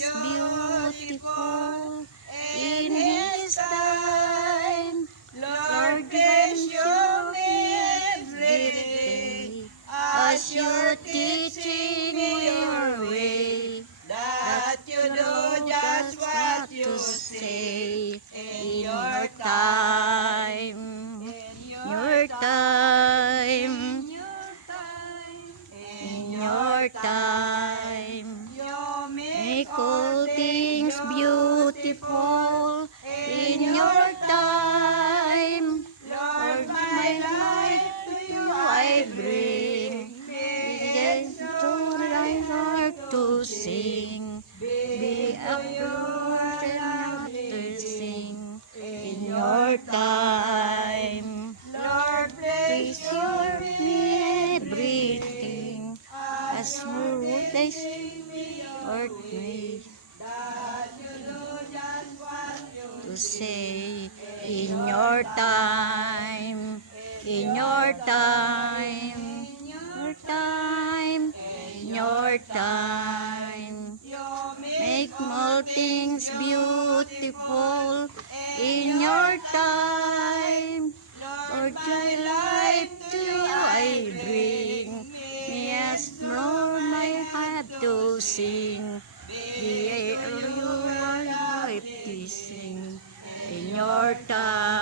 things beautiful in His time. Lord, bless you every day as you're teaching your way, that you do just what you say in your time, your time, in your time. Make all things beautiful in your time. Lord, my life to you I bring. Yes, to thy heart to sing. Be a pure and to sing in your time. Lord, bless your everything as smooth as your way to say in your time, in your time, your time, in your time. Make all things beautiful in your time. Lord, your life to you I bring. Yes, Lord, I have to sing. Be your life to sing in your time.